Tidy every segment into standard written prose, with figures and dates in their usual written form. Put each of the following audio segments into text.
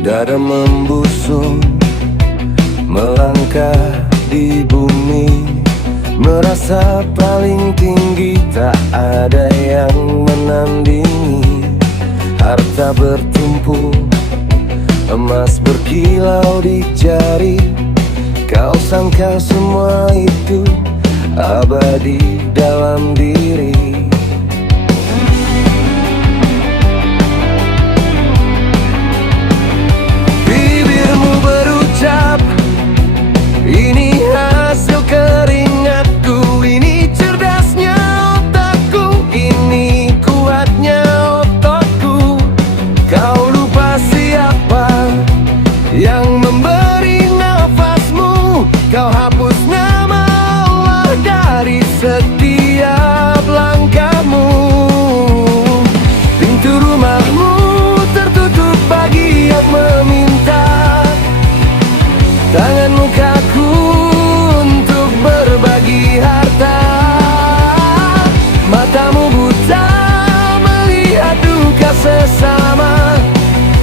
Dada membusung, melangkah di bumi, merasa paling tinggi, tak ada yang menandingi. Harta bertumpuk, emas berkilau di jari. Kau sangka semua itu abadi dalam diri. Bibirmu berucap, ini hasil keringatku, ini cerdasnya otakku, ini kuatnya otakku. Kau lupa siapa yang memberi nafasmu, kau hapus nama Allah dari setiap langkahmu. Pintu rumahmu tertutup bagi yang meminta, tanganmu kaku untuk berbagi harta. Matamu buta melihat duka sesama,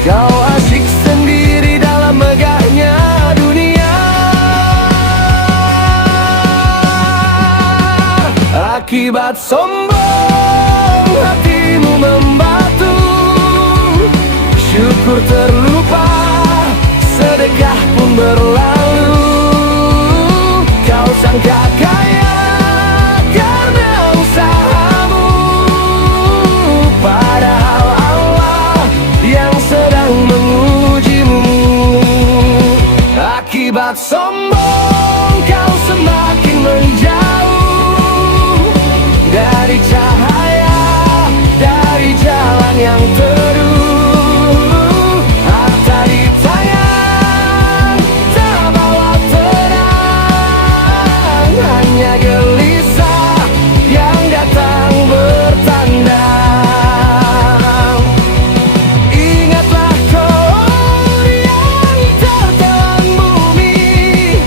kau asyik sendiri dalam megahnya dunia. Akibat sombong hatimu membatu, syukur terlupa, sedekah pun berlalu. Kau sangka kaya karena usahamu, padahal Allah yang sedang mengujimu. Akibat sombong kau semakin menjauh dari cahaya, dari jalan yang teduh. Harta di tangan tak bawa tenang, hanya gelisah yang datang bertandang. Ingatlah kau yang tertelan bumi,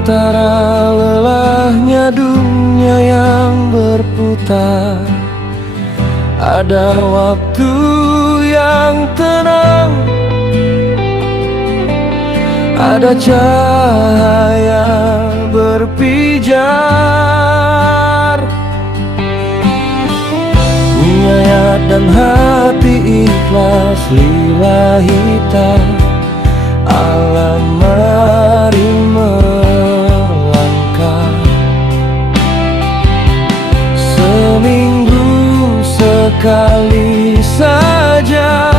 antara lelahnya dunia yang berputar, ada waktu yang tenang, ada cahaya berpijar, niat dan hati ikhlas lillahi ta'ala. Alam mari melangkah, seminggu sekali saja,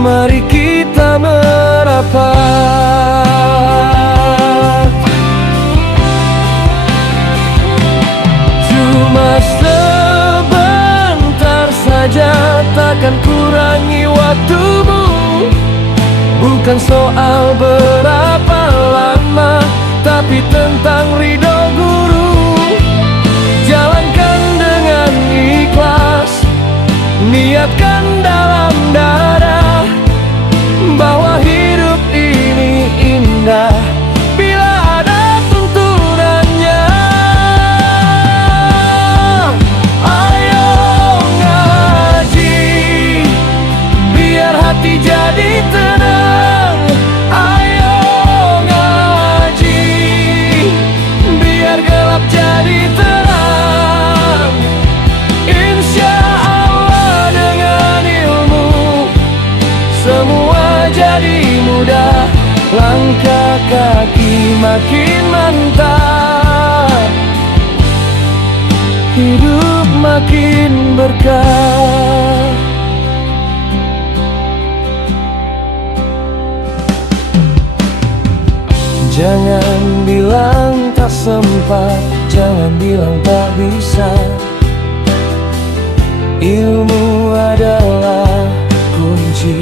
mari kita merapat. Cuma sebentar saja, takkan kurangi waktumu. Bukan soal berapa lama, tapi tentang ridho guru. Jalankan dengan ikhlas, niatkan dalam dada bahwa hidup ini indah bila ada tuntunannya. Ayo ngaji, biar hati jadi tenang. Jadi terang, insya Allah dengan ilmu semua jadi mudah, langkah kaki makin mantap, hidup makin berkah. Jangan bilang tak sempat, jangan bilang tak bisa. Ilmu adalah kunci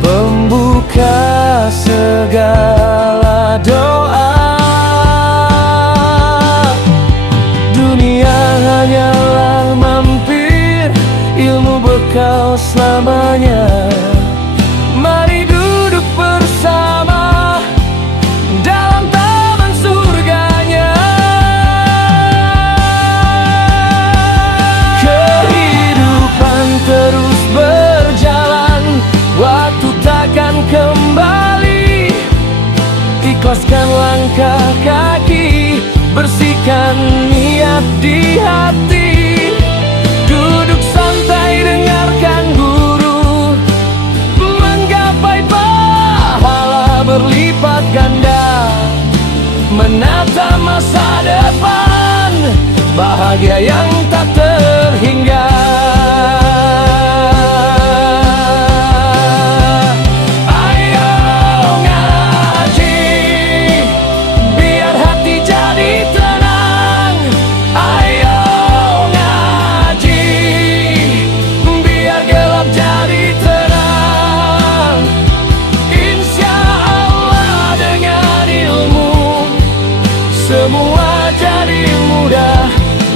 pembuka segala doa. Dunia hanyalah mampir, ilmu bekal selamanya. Mari duduk bersama dalam taman surganya. Kehidupan terus berjalan, waktu takkan kembali. Ikhlaskan langkah kaki, bersihkan niat di hati. Duduk santai, dengarkan guru, menggapai pahala berlipat ganda, menata masa depan, bahagia yang tak terhingga. Ayo ngaji, biar hati jadi tenang. Ayo ngaji, biar gelap jadi terang. Insya Allah dengan ilmu semua jadi mudah,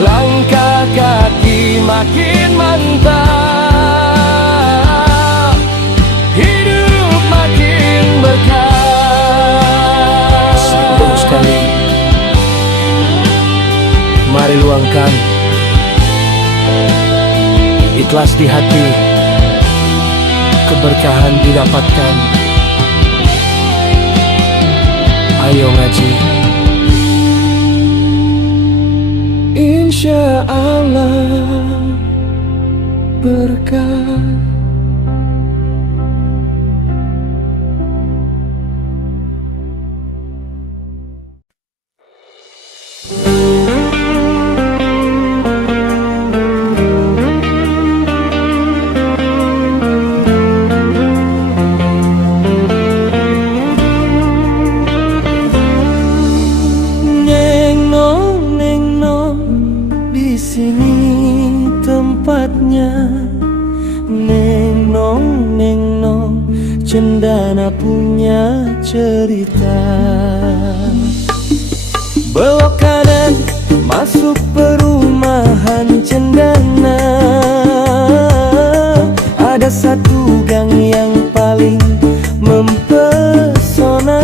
langkah kaki makin mantap, hidup makin berkah. Sungguh sekali, mari luangkan ikhlas di hati, keberkahan didapatkan. Ayo ngaji, insya Allah berkah. Cendana punya cerita. Belok kanan masuk perumahan Cendana, ada satu gang yang paling mempesona.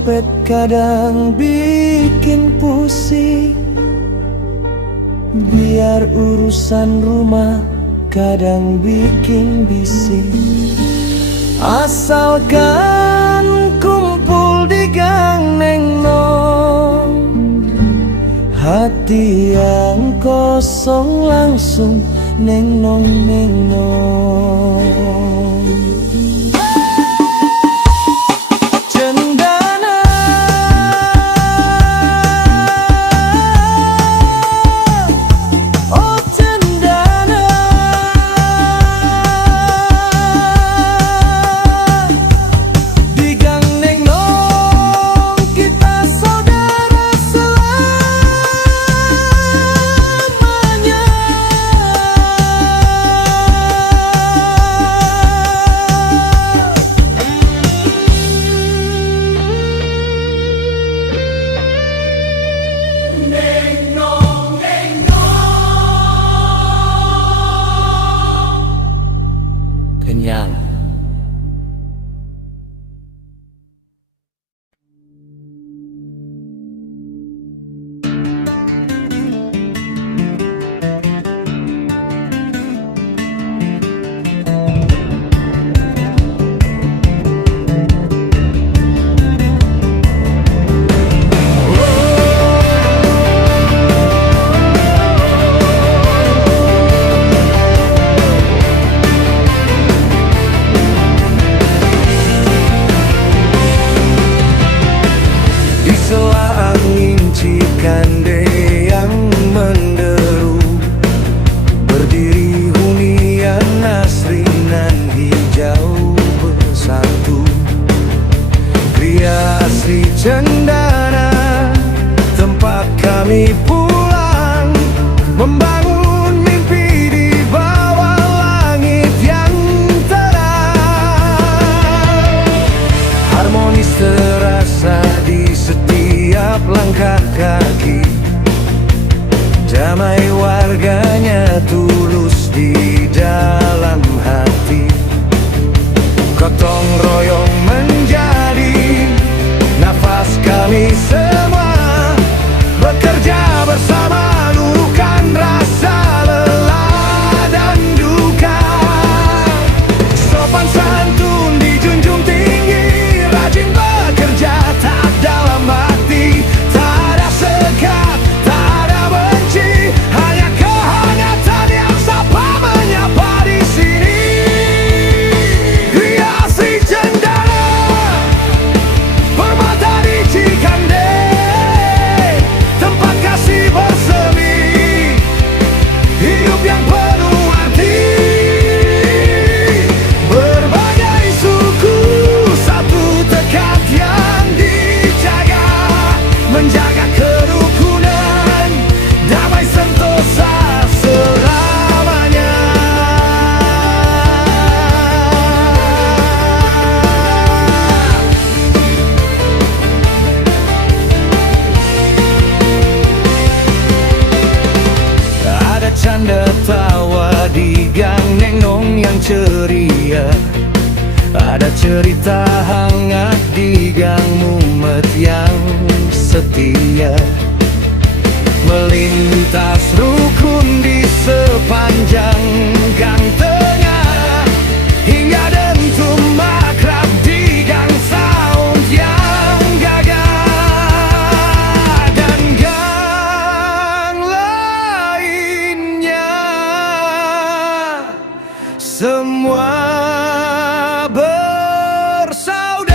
dompet kadang bikin pusing, biar urusan rumah kadang bikin bising. Asalkan kumpul di gang Neng Nong, hati yang kosong langsung Neng Nong, Neng Nong. Cendana, oh cendana, di gang Neng Nong kita saudara selamanya. Kenyang. Di sela angin Cikande yang menderu, berdiri hunian asrinan hijau bersatu. Pria asli Cendana, tempat kami pulang, membangun mimpi di bawah langit yang terang. Harmonis terasa di setiap langkah kaki, damai warganya tulus di dalam hati. Gotong royong menjadi nafas kami semua, bekerja bersama lukan rasa lelah dan duka. Sopan santun dijunjung tinggi, rajin bekerja tak dalam hati, tak ada sekat, tak ada benci, hanya kehangatan yang sapa menyapa di sini. Pria asli Cendana, permata di Cikande, tempat kasih bersemi, hidup yang penuh arti. Berbagai suku, satu tekad yang dijaga, menjaga kerukunan, damai sentosa selamanya. Ada canda tawa di gang Neng Nong yang ceria, ada cerita hangat di gang Mumet yang setia. Melintas rukun di sepanjang gang tengah, hingga dentum akrab di gang Sound yang gagah. Dan gang lainnya, semua bersaudara.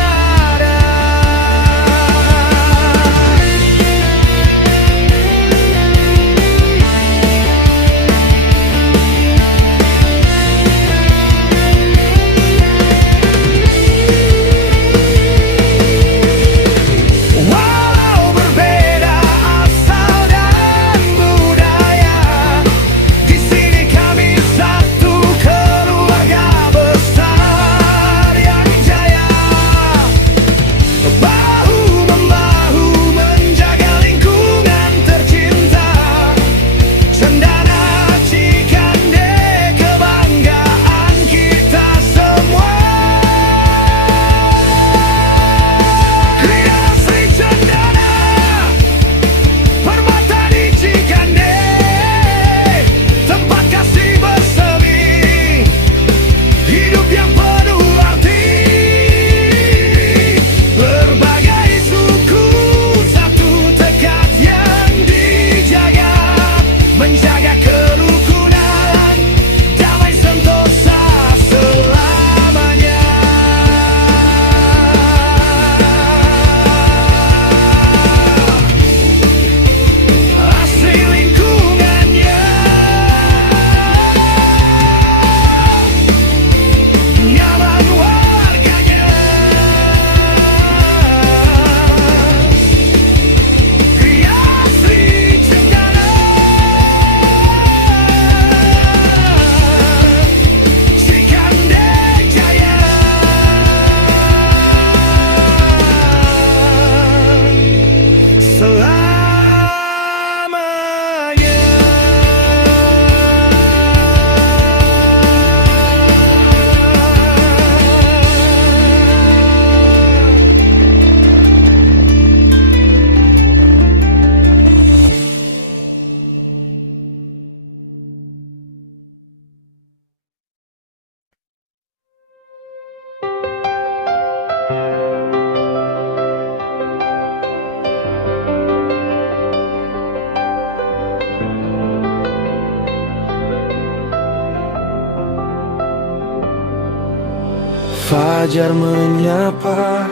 Fajar menyapa,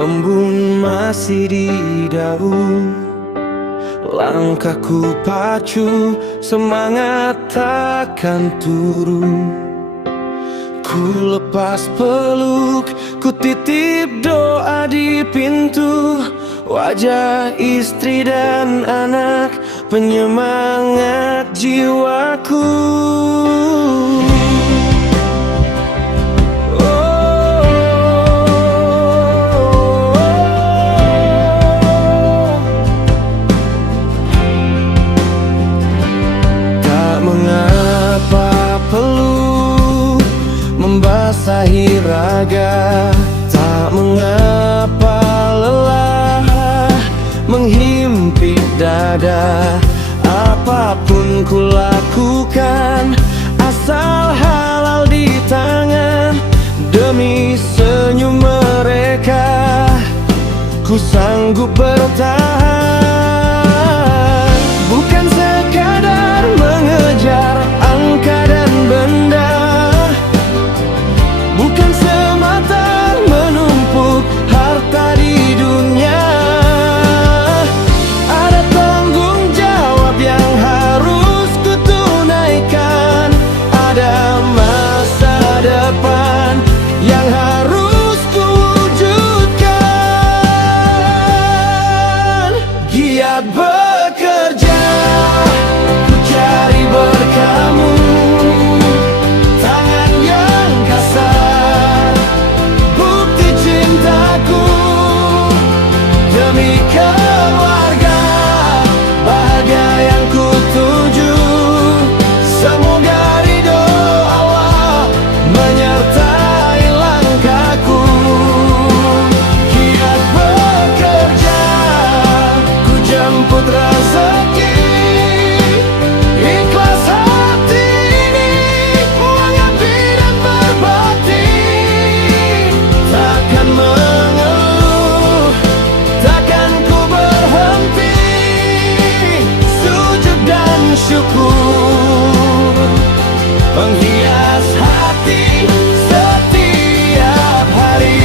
embun masih di daun. Langkahku pacu, semangat takkan turun. Ku lepas peluk, ku titip doa di pintu. Wajah istri dan anak, penyemangat jiwaku. Membasahi raga, tak mengapa lelah menghimpit dada. Apapun ku lakukan, asal halal di tangan. Demi senyum mereka, ku sanggup bertahan. Bukan sekadar mengejar angka dan benda, bukan semata menumpuk harta di dunia. Ada tanggung jawab yang harus kutunaikan. Ada masa depan yang harus kuwujudkan. Giat bekerja, ku cari berkamu. Demi keluarga, bahagia yang ku tuju. Semoga ridho Allah menyertai langkahku. Giat bekerja, ku jemput rezeki. Ikhlas hati ini mengabdi dan berbakti. Takkan mengeluh, takkan ku berhenti. Sujud dan syukur menghias hati setiap hari.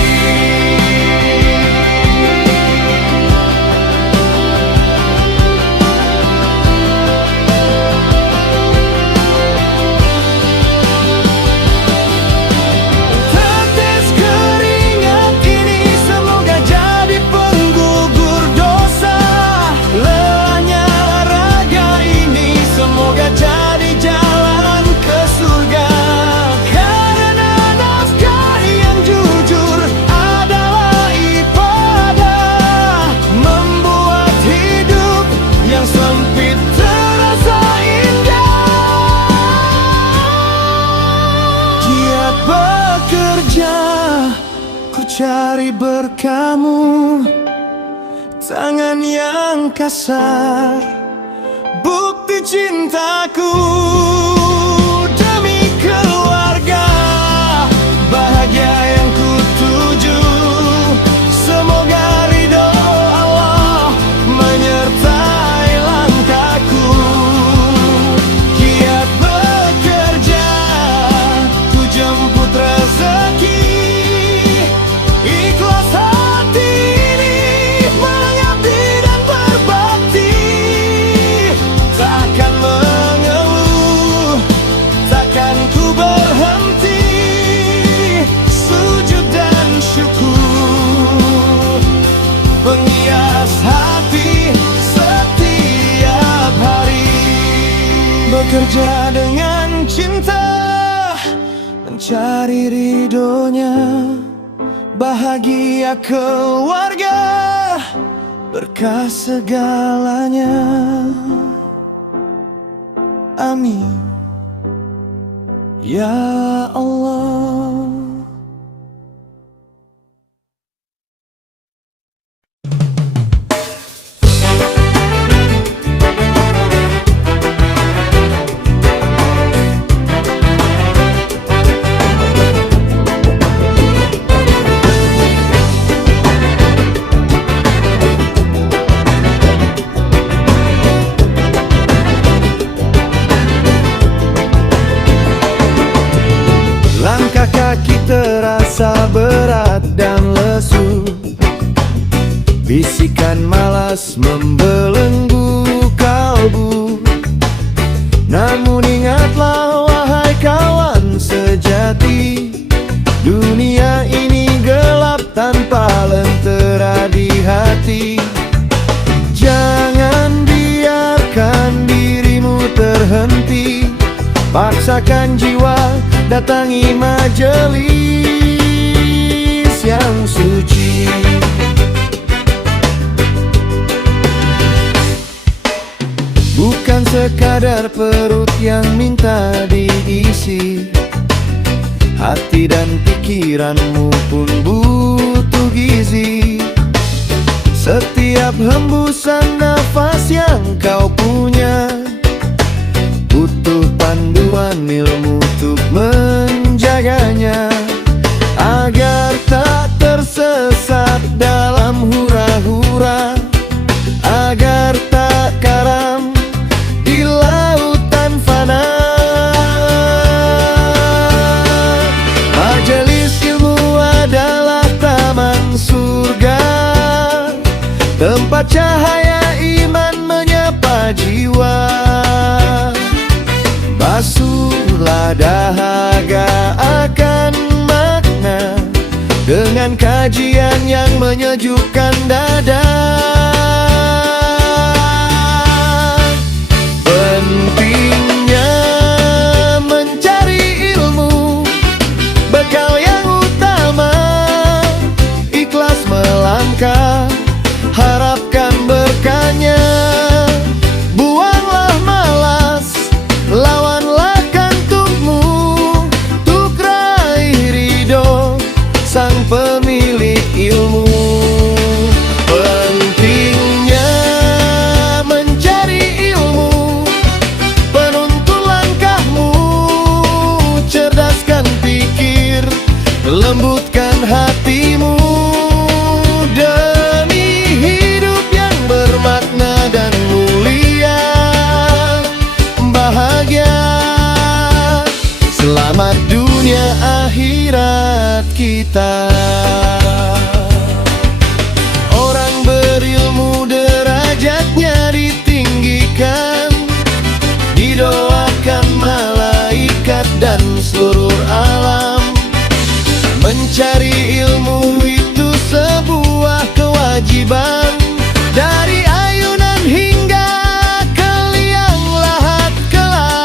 Tetes keringat ini semoga jadi penggugur dosa. Lelahnya raga ini semoga jadi jalan ke surga. Karena nafkah yang jujur adalah ibadah, membuat hidup yang sempit terasa indah. Giat bekerja, ku cari berkamu. Tangan yang kasar, bukti cintaku. Demi keluarga, bahagia yang ku tuju. Semoga ridho Allah menyertai langkahku. Giat bekerja, ku jemput rezeki. Ikhlas hati ini mengabdi dan berbakti. Takkan mengeluh, takkan ku berhenti. Sujud dan syukur menghias hati setiap hari. Bekerja dengan cinta, mencari ridhonya. Bahagia keluarga, berkah segalanya. Amin ya Allah. Langkah Bisikan malas membelenggu kalbu. Namun ingatlah wahai kawan sejati, dunia ini gelap tanpa lentera di hati. Jangan biarkan dirimu terhenti, paksakan jiwa datangi majelis yang suci. Bukan sekadar perut yang minta diisi, hati dan pikiranmu pun butuh gizi. Setiap hembusan nafas yang kau punya butuh panduan ilmu untuk menjaganya, agar tak tersesat dalam hura-hura, agar tak karam di lautan fana. Majelis ilmu adalah taman surga, tempat cahaya iman menyapa jiwa. Basuhlah dahaga akan makna dengan kajian yang menyejukkan dada. Pentingnya mencari ilmu, bekal yang utama. Ikhlas melangkah, harapkan berkahnya. Buanglah malas, lawanlah kantukmu, tuk raih ridho sang pemilik ilmu. Pentingnya mencari ilmu, penuntun langkahmu, cerdaskan pikir, lembutkan hatimu, demi hidup yang bermakna dan mulia. Bahagia, selamat dunia akhirat kita. Orang berilmu derajatnya ditinggikan, didoakan malaikat dan seluruh alam. Mencari ilmu itu sebuah kewajiban, dari ayunan hingga ke liang lahat kelak.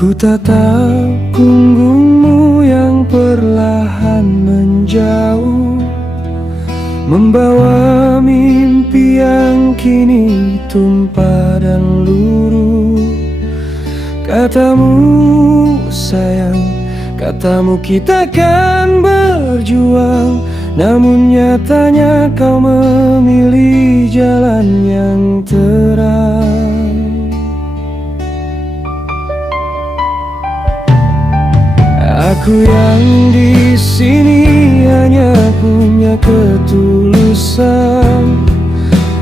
Ku tatap punggungmu yang perlahan menjauh, membawa mimpi yang kini tumpah dan luruh. Katamu sayang, katamu kita kan berjuang, namun nyatanya kau memilih jalan yang terang. Aku yang di sini hanya punya ketulusan,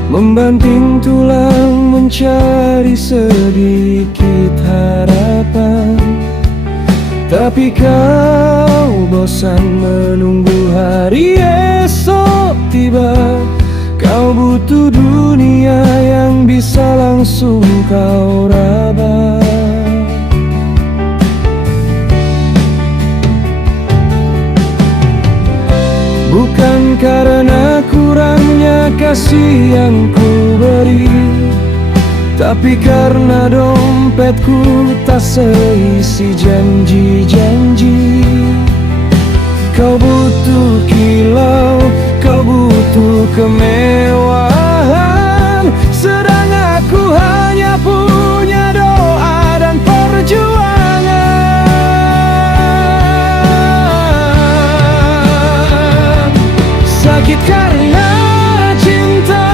membanting tulang mencari sedikit harapan. Tapi kau bosan menunggu hari esok tiba. Kau butuh dunia yang bisa langsung kau raba. Bukan karena kurangnya kasih yang ku beri, tapi karena dompetku tak seisi janji-janji. Kau butuh kilau, kau butuh kemewahan, sedang aku hanya punya doa dan perjuangan. Sakit karena cinta,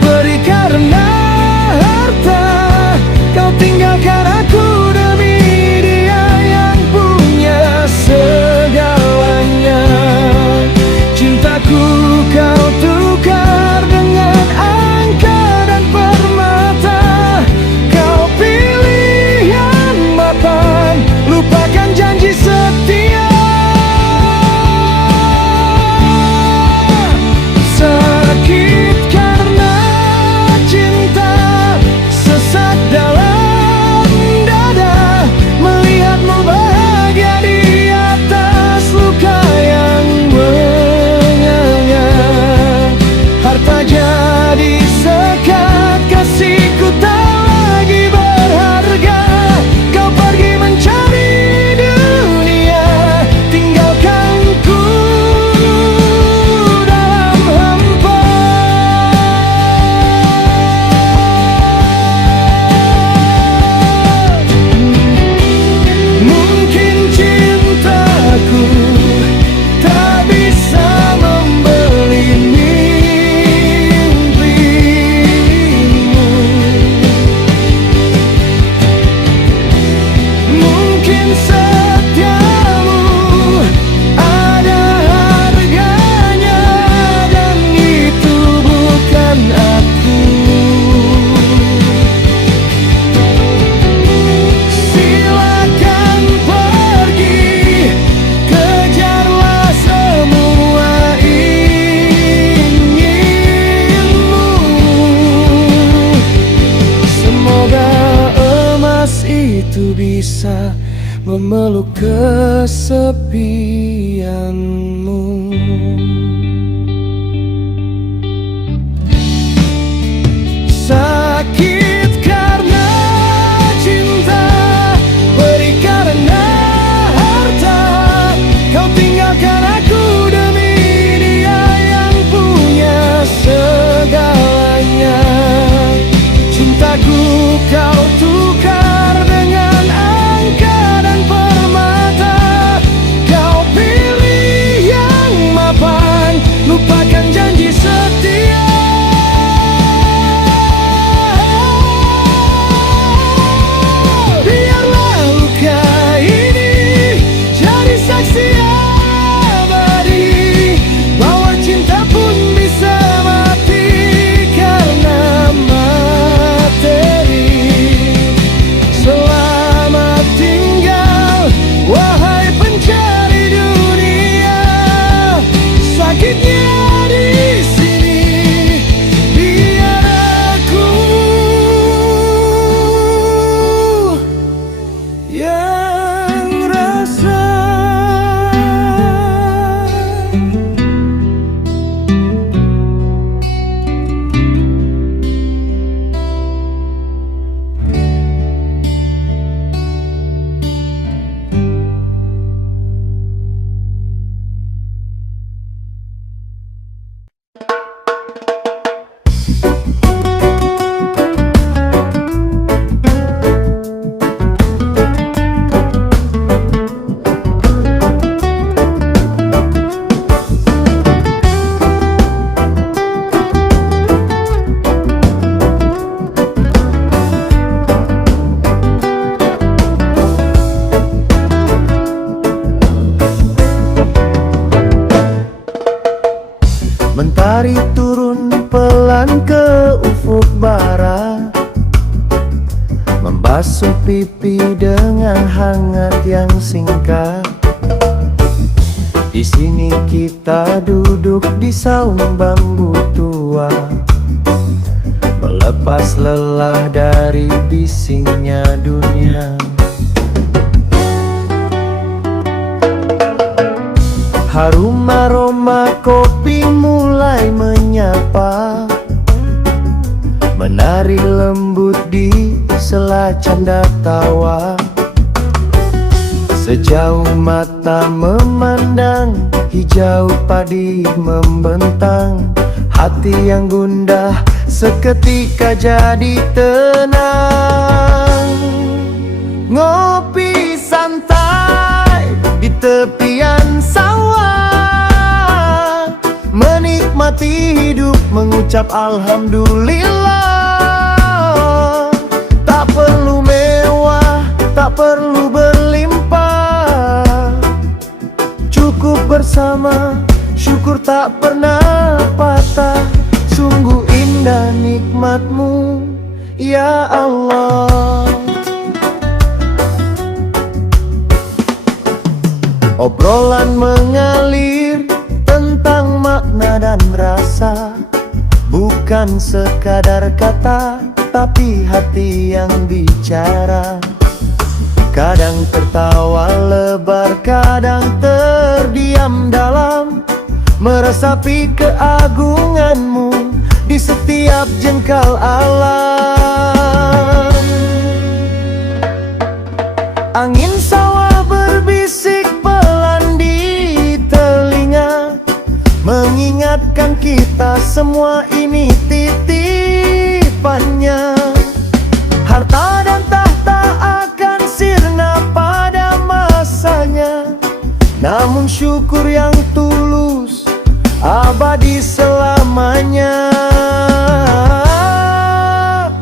perih karena harta. Kau tinggalkan aku demi dia yang punya segalanya. Cintaku kau tukar dengan angka dan permata. Kau pilih yang mapan, lupakan janji setia. Sakit karena cinta, sesak dalam dada, melihatmu bahagia di atas luka yang menganga. Harta jadi sekat, kasihku tak lagi berharga. Kau pergi mencari dunia, tinggalkanku dalam hampa. Mungkin cintaku tak bisa membeli mimpimu. Mungkin setiamu ada harganya, dan itu bukan aku. Silakan pergi, kejarlah semua inginmu. Semoga emas itu bisa memeluk kesepianmu. Sakit karena cinta, perih karena harta. Kau tinggalkan aku demi dia yang punya segalanya. Cintaku kau tukar dengan angka dan permata. Kau pilih yang mapan, basuh pipi dengan hangat yang singkat. Di sini kita duduk di saung bambu tua, melepas lelah dari bisingnya dunia. Harum aroma kopi mulai menyapa, menari lembut di sela canda tawa. Sejauh mata memandang, hijau padi membentang. Hati yang gundah seketika jadi tenang. Ngopi santai di tepian sawah, menikmati hidup, mengucap alhamdulillah. Tak perlu mewah, tak perlu berlimpah, cukup bersama, syukur tak pernah patah. Sungguh indah nikmatmu, ya Allah. Obrolan mengalir tentang makna dan rasa, bukan sekadar kata, tapi hati yang bicara. Kadang tertawa lebar, kadang terdiam dalam, meresapi keagunganmu di setiap jengkal alam. Angin sawah berbisik pelan di telinga, mengingatkan kita semua ini titipannya. Harta dan tahta akan sirna pada masanya, namun syukur yang tulus abadi selamanya.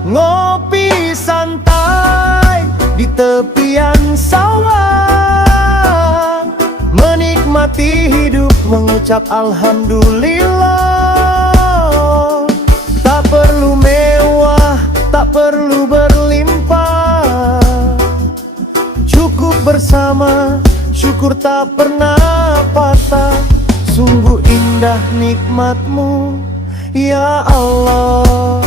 Ngopi santai di tepian sawah, menikmati hidup, mengucap alhamdulillah. Tak perlu mewah, tak perlu berlimpah, cukup bersama, syukur tak pernah patah. Sungguh indah nikmatmu, ya Allah.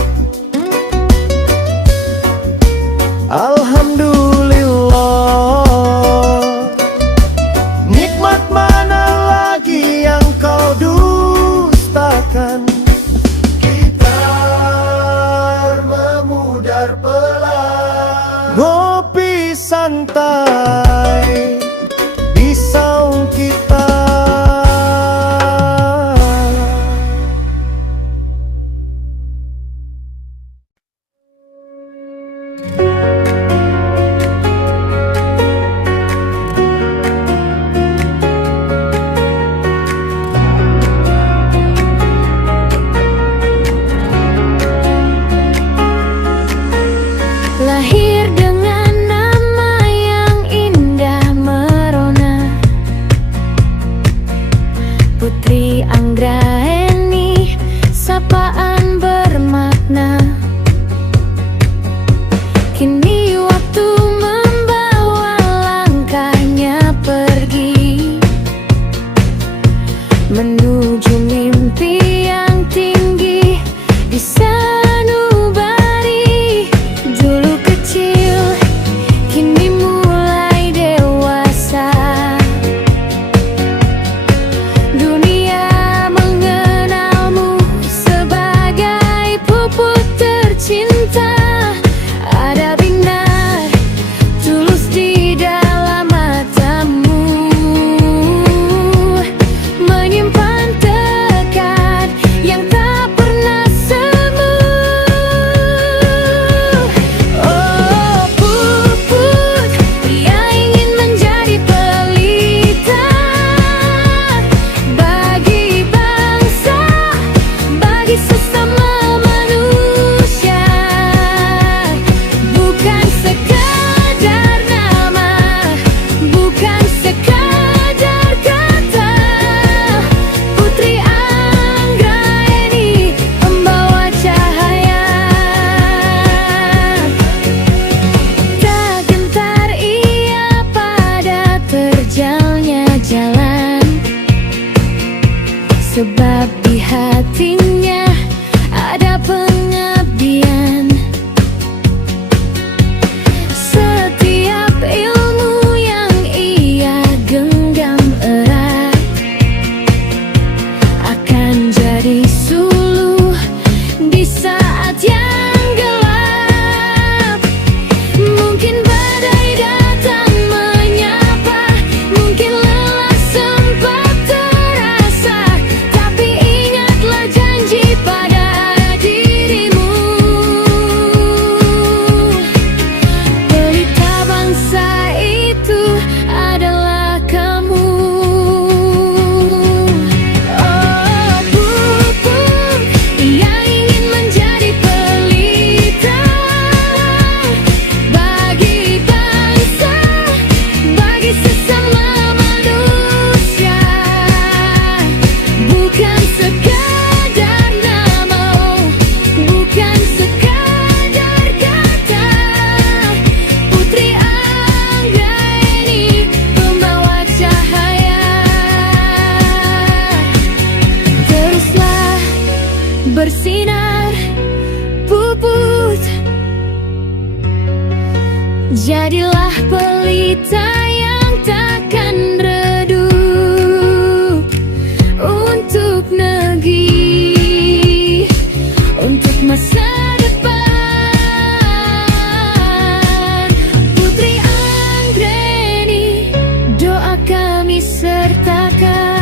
Alhamdulillah. Nikmat mana lagi yang kau dustakan? Gitar memudar pelan, ngopi santai di saung kita. Lahir dengan nama yang indah, Jadilah pelita yang takkan redup untuk negeri, untuk masa depan. Putri Anggreni, doa kami sertakan.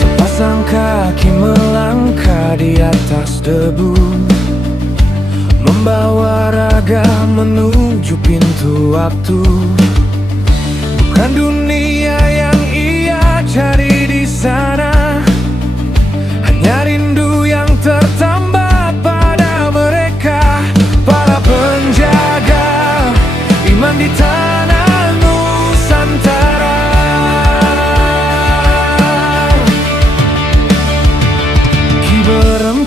Sepasang kaki melangkah di atas debu, membawa raga menuju pintu waktu. Bukan dunia yang ia cari di sana, hanya rindu yang tertambat pada mereka. Para penjaga iman di tanah Nusantara.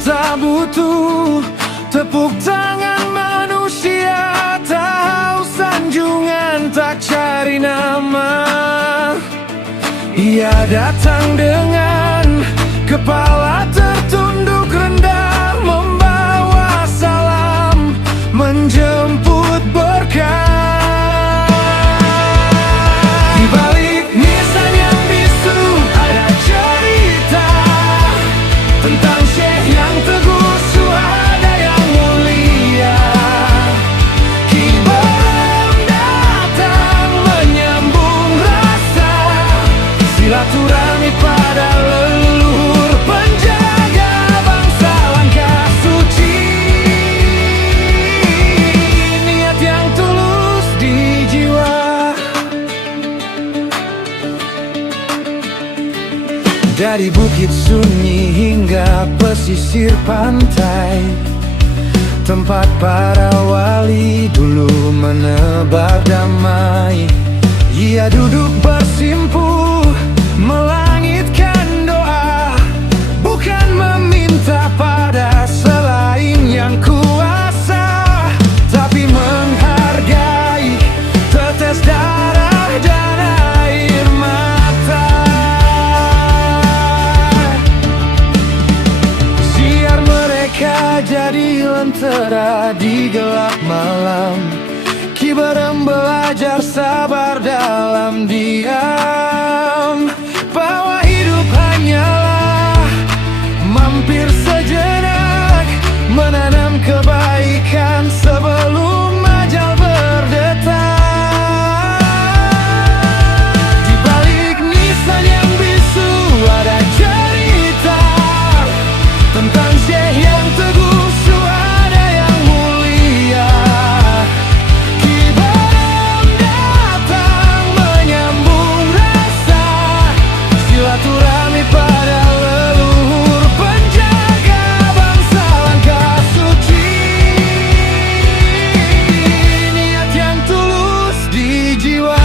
Tak butuh tepuk tangan manusia, tak haus sanjungan, tak cari nama. Ia datang dengan kepala tertunduk rendah, membawa salam, menjemput berkah. Di balik nisan yang bisu ada cerita tentang Syekh yang teguh, suhada yang mulia. Ki Barem datang menyambung rasa silaturahmi pada leluhur, penjaga bangsa langkah suci. Niat yang tulus di jiwa. Dari bukit sunyi hingga pesisir pantai, tempat para wali dulu menebar damai. Ia duduk bersimpuh, melangitkan doa, bukan meminta pada selain yang kuasa, tapi menghargai tetes darah dan air mata. Siar mereka jadi lentera di gelap malam. Ki Barem belajar sabar dalam diam, bahwa hidup hanyalah mampir sejenak, menanam kebaikan sebelum ajal berdetak. Di balik nisan yang bisu ada cerita tentang Syekh yang teguh, suhada yang mulia. Ki Barem datang menyambung rasa silaturahmi pada leluhur, penjaga bangsa langkah suci. Niat yang tulus di jiwa.